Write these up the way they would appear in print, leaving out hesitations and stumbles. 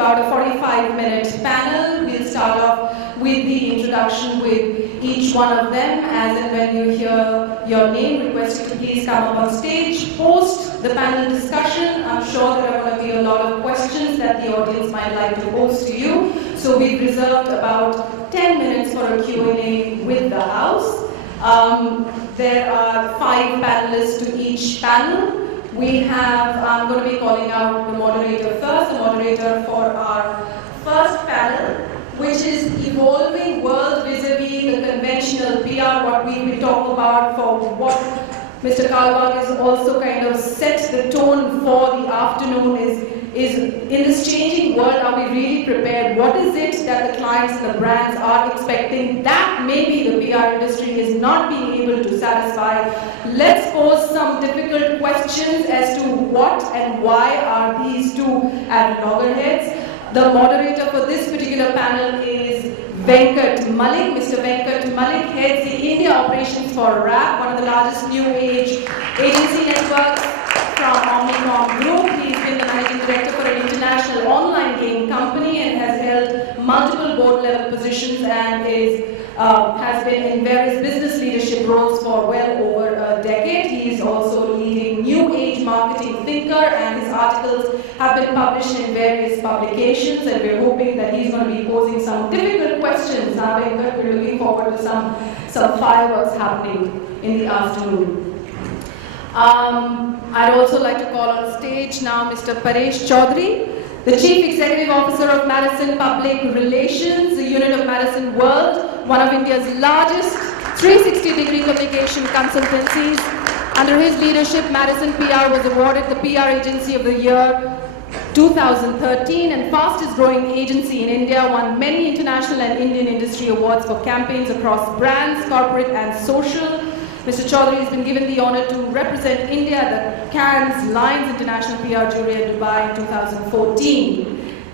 about a 45-minute panel. We'll start off with the introduction with each one of them. As and when you hear your name, request you to please come up on stage. Post the panel discussion. I'm sure there are going to be a lot of questions that the audience might like to pose to you. So we've reserved about 10 minutes for a Q&A with the house. There are 5 panelists to each panel. I'm going to be calling out the moderator first, the moderator for our first panel, which is Evolving World Vis-a-vis the Conventional PR, what we will talk about for what Mr. Kalbag has also kind of set the tone for the afternoon is in this changing world, are we really prepared? What is it that the clients and the brands are expecting that maybe the PR industry is not being able to satisfy? Let's pose some difficult questions as to what and why are these two at loggerheads. The moderator for this particular panel is Venkat Malik. Mr. Venkat Malik heads the India operations for RAP, one of the largest new age agency networks from Omnicom Group. He's been the managing director for an international online game company and has held multiple board level positions and has been in various business leadership roles for well over a decade. He is also leading new age marketing thinker and his articles have been published in various publications, and we're hoping that he's going to be posing some difficult questions. Now, we're looking forward to some fireworks happening in the afternoon. I'd also like to call on stage now Mr. Paresh Chaudhary, the Chief Executive Officer of Madison Public Relations, a unit of Madison World, one of India's largest 360-degree communication consultancies. Under his leadership, Madison PR was awarded the PR Agency of the Year 2013 and fastest growing agency in India, won many international and Indian industry awards for campaigns across brands, corporate and social. Mr. Chaudhary has been given the honor to represent India at the Cannes Lions International PR Jury in Dubai in 2014.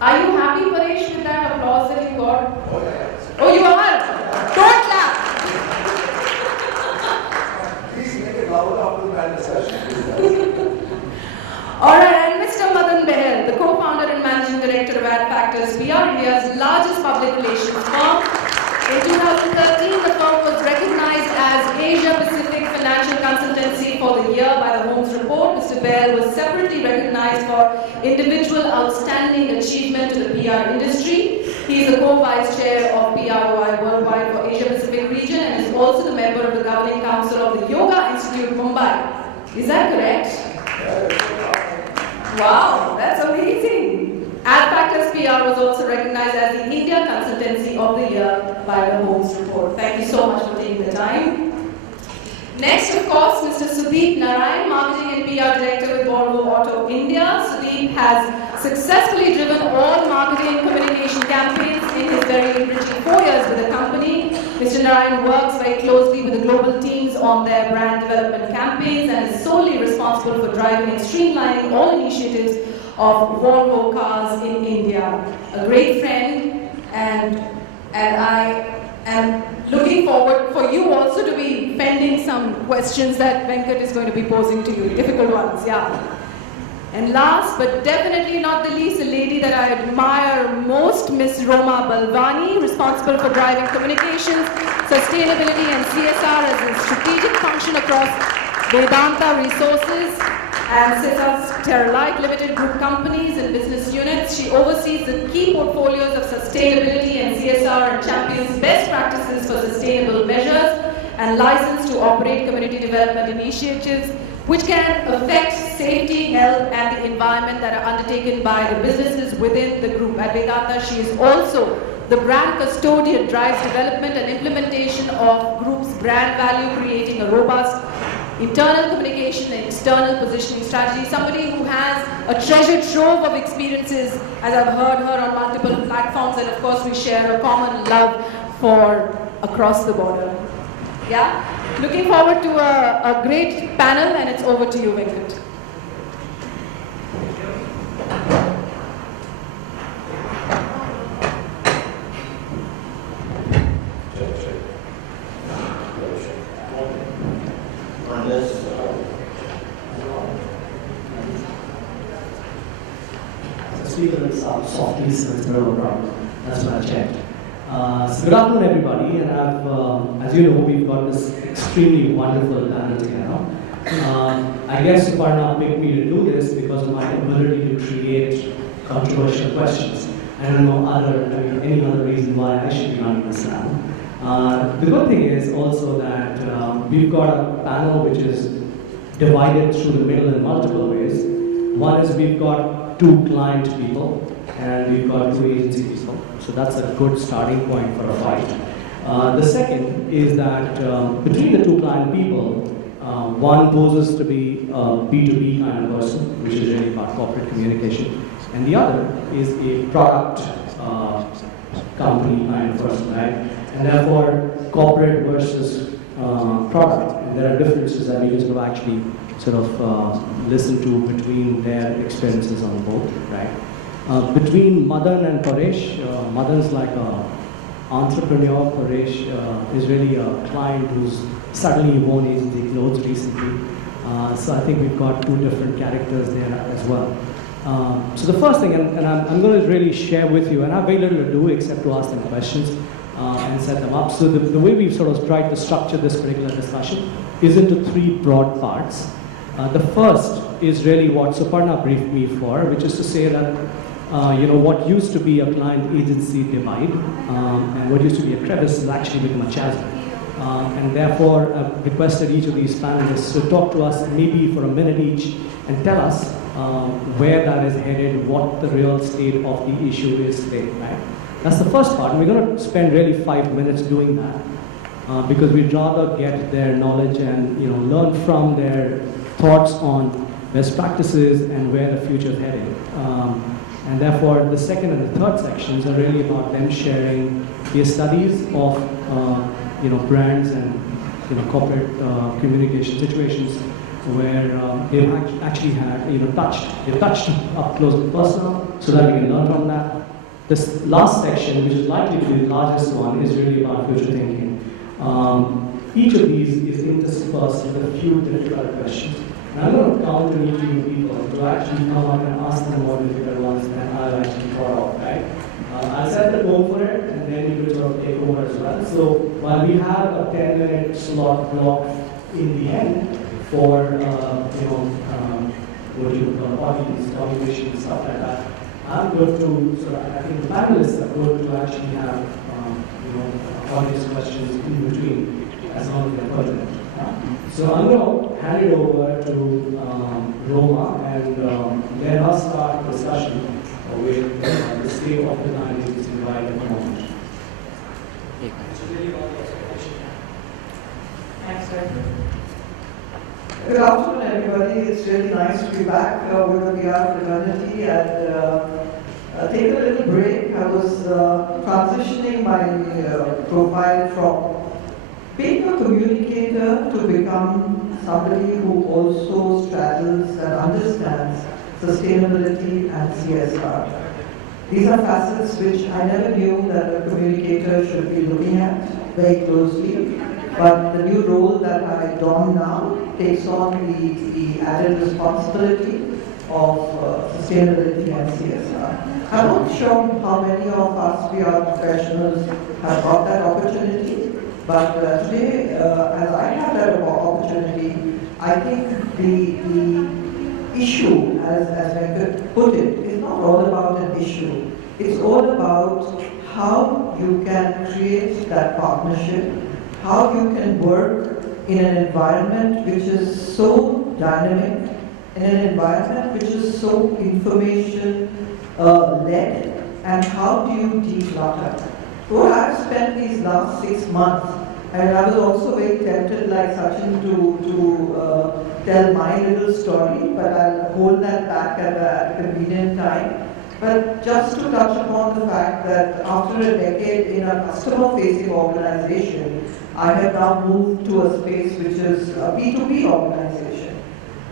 Are you happy, Paresh, with that applause that you got? Oh, yeah. Oh, you are? Don't clap! Please make it louder after the panel session. Alright, and Mr. Madan Behel, the co-founder and managing director of Ad Factors PR, India's largest public relations firm. In 2013, the firm was recognized as Asia Pacific Financial Consultancy for the Year by the Holmes Report. Mr. Behel was separately recognized for individual outstanding achievement to the PR industry. He is the co-vice chair of PROI Worldwide for Asia Pacific region and is also the member of the governing council of the Yoga Institute Mumbai. Is that correct? Wow, that's amazing. Ad Factors PR was also recognized as the India Consultancy of the Year by the Holmes Report. Thank you so much for taking the time. Next, of course, Mr. Sudeep Narayan, Marketing and PR Director with Volvo Auto India. Sudeep has successfully driven all marketing and communication campaigns in his very enriching 4 years with the company. Mr. Narayan works very closely with the global teams on their brand development campaigns and is solely responsible for driving and streamlining all initiatives of Volvo cars in India. A great friend, and I am looking forward for you also to be pending some questions that Venkat is going to be posing to you, difficult ones, yeah. And last but definitely not the least, a lady that I admire most, Miss Roma Balvani, responsible for driving communications, sustainability and CSR as a strategic function across Vedanta Resources and Scissors Terralite Limited Group companies and business units. She oversees the key portfolios of sustainability and CSR and champions best practices for sustainable measures and licensed to operate community development initiatives which can affect safety, health and the environment that are undertaken by the businesses within the group. At Vedanta, she is also the brand custodian, drives development and implementation of group's brand value, creating a robust internal communication and external positioning strategy. Somebody who has a treasure trove of experiences, as I've heard her on multiple platforms, and of course we share a common love for across the border. Yeah? Looking forward to a great panel, and it's over to you, Venkat. speak a little softly, so it's not a problem. That's what I checked. So good afternoon, everybody, and as you know, we've got this extremely wonderful panel together. I guess Suparna picked me to do this because of my ability to create controversial questions. I don't know any other reason why I should be running this now. The good thing is also that we've got a panel which is divided through the middle in multiple ways. One is we've got 2 client people and we've got 2 agency people. So that's a good starting point for a fight. The second is that between the 2 client people, one poses to be a B2B kind of person, which is really about corporate communication, and the other is a product company kind of person, right? And therefore, corporate versus product. And there are differences that we can sort of actually listen to between their experiences on both, right? Between Madan and Paresh, Madan's like an entrepreneur. Paresh is really a client who's suddenly won agency clothes recently. So I think we've got 2 different characters there as well. So the first thing, and I'm going to really share with you, and I have very little to do except to ask them questions and set them up. So the way we've sort of tried to structure this particular discussion is into 3 broad parts. The first is really what Suparna briefed me for, which is to say that what used to be a client-agency divide and what used to be a crevice has actually become a chasm. And therefore, I've requested each of these panelists to talk to us maybe for a minute each and tell us where that is headed, what the real state of the issue is today, right? That's the first part, and we're going to spend really 5 minutes doing that because we'd rather get their knowledge and learn from their thoughts on best practices and where the future is heading. And therefore, the second and the third sections are really about them sharing case studies of brands and corporate communication situations where they've actually had they've touched up close and personal, so that we can learn from that. This last section, which is likely to be the largest one, is really about future thinking. Each of these is interspersed with a few difficult questions. And I'm going to count on each of you people to actually come up and ask them more difficult ones than I've actually thought of, right? I'll set the tone for it, and then you will sort of take over as well. So while we have a 10-minute slot block in the end for what you would call audience, communication, stuff like that, I'm going to I think the panelists are going to actually have audience questions in between as long as they're pertinent. So I'm going to hand it over to Roma and let us start the discussion with the state of the dynamics in right at the moment. Thanks, sir. Good afternoon, everybody. It's really nice to be back with the PR fraternity and take a little break. I was transitioning my profile from being a communicator to become somebody who also straddles and understands sustainability and CSR. These are facets which I never knew that a communicator should be looking at very closely, but the new role that I don now takes on the added responsibility of sustainability and CSR. I'm not sure how many of us PR professionals have got that opportunity, but today, as I have that opportunity, I think the issue, as Venkat put it, is not all about an issue. It's all about how you can create that partnership, how you can work in an environment which is so dynamic, in an environment which is so information led, and how do you declutter? So I've spent these last 6 months, and I was also very tempted, like Sachin, to tell my little story, but I'll hold that back at a convenient time. But just to touch upon the fact that after a decade in a customer-facing organization, I have now moved to a space which is a B2B organization.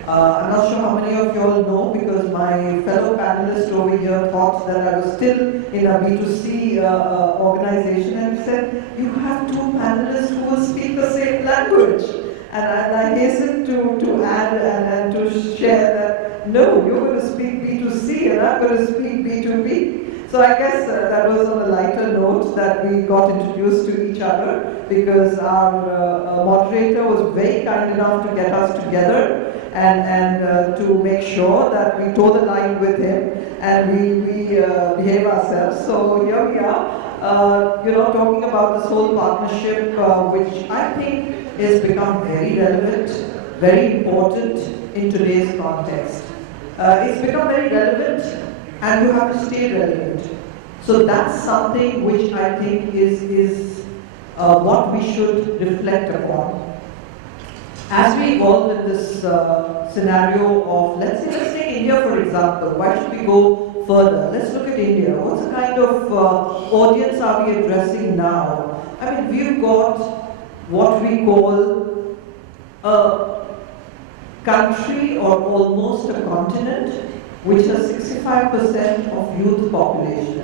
I'm not sure how many of you all know, because my fellow panelists over here thought that I was still in a B2C organization, and said, you have 2 panelists who will speak the same language. And I hasten to add and to share that no, you're going to speak B2C and I'm going to speak B2B. So I guess that was on a lighter note that we got introduced to each other, because our moderator was very kind enough to get us together and to make sure that we toe the line with him and we behave ourselves. So here we are, talking about this whole partnership, which I think has become very relevant, very important in today's context. It's become very relevant, and you have to stay relevant. So that's something which I think is what we should reflect upon. As we evolve in this scenario of, let's take India for example. Why should we go further? Let's look at India. What's the kind of audience are we addressing now? I mean, we've got what we call a country or almost a continent which has 65% of youth population.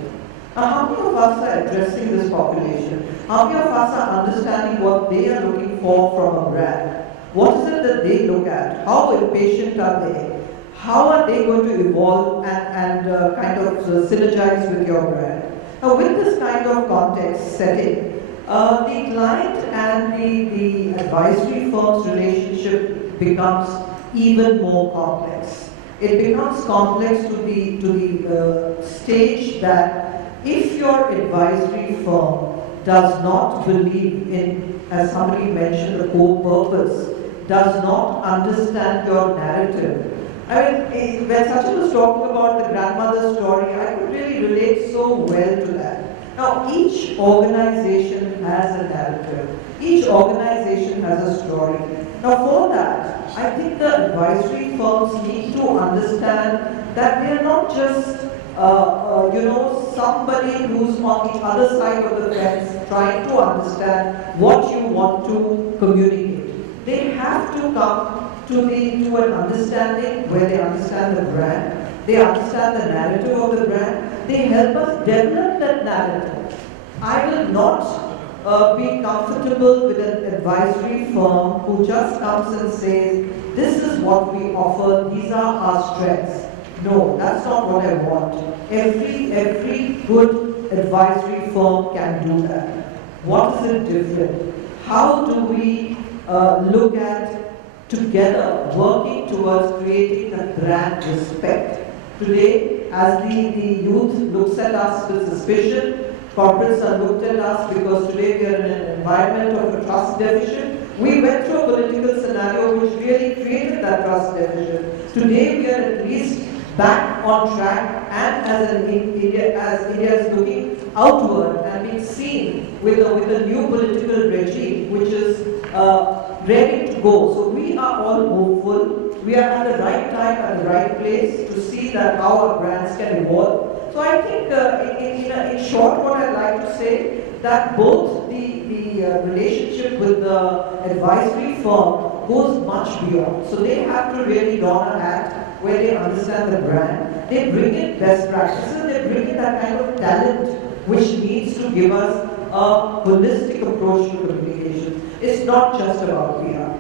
Now, how many of us are addressing this population? How many of us are understanding what they are looking for from a brand? What is it that they look at? How impatient are they? How are they going to evolve and kind of synergize with your brand? Now, with this kind of context setting, the client and the advisory firm's relationship becomes even more complex. It becomes complex to the stage that if your advisory firm does not believe in, as somebody mentioned, the core purpose, does not understand your narrative. I mean, when Sachin was talking about the grandmother story, I could really relate so well to that. Now, each organization has a narrative. Each organization has a story. Now, for that, I think the advisory firms need to understand that they are not just, somebody who's on the other side of the fence trying to understand what you want to communicate. They have to come to an understanding where they understand the brand, they understand the narrative of the brand, they help us develop that narrative. I will not be comfortable with an advisory firm who just comes and says, this is what we offer, these are our strengths. No, that's not what I want. Every good advisory firm can do that. What is it different? How do we look at together working towards creating a brand respect? Today, as the youth looks at us with suspicion, corporates are looked at us because today we are in an environment of a trust deficit. We went through a political scenario which really created that trust deficit. Today we are at least back on track, and as India is looking outward and being seen with a new political regime which is ready to go. So we are all hopeful. We are at the right time, at the right place to see that how our brands can evolve. So I think in short what I'd like to say that both the relationship with the advisory firm goes much beyond. So they have to really don a hat where they understand the brand. They bring in best practices, they bring in that kind of talent which needs to give us a holistic approach to communication. It's not just about PR.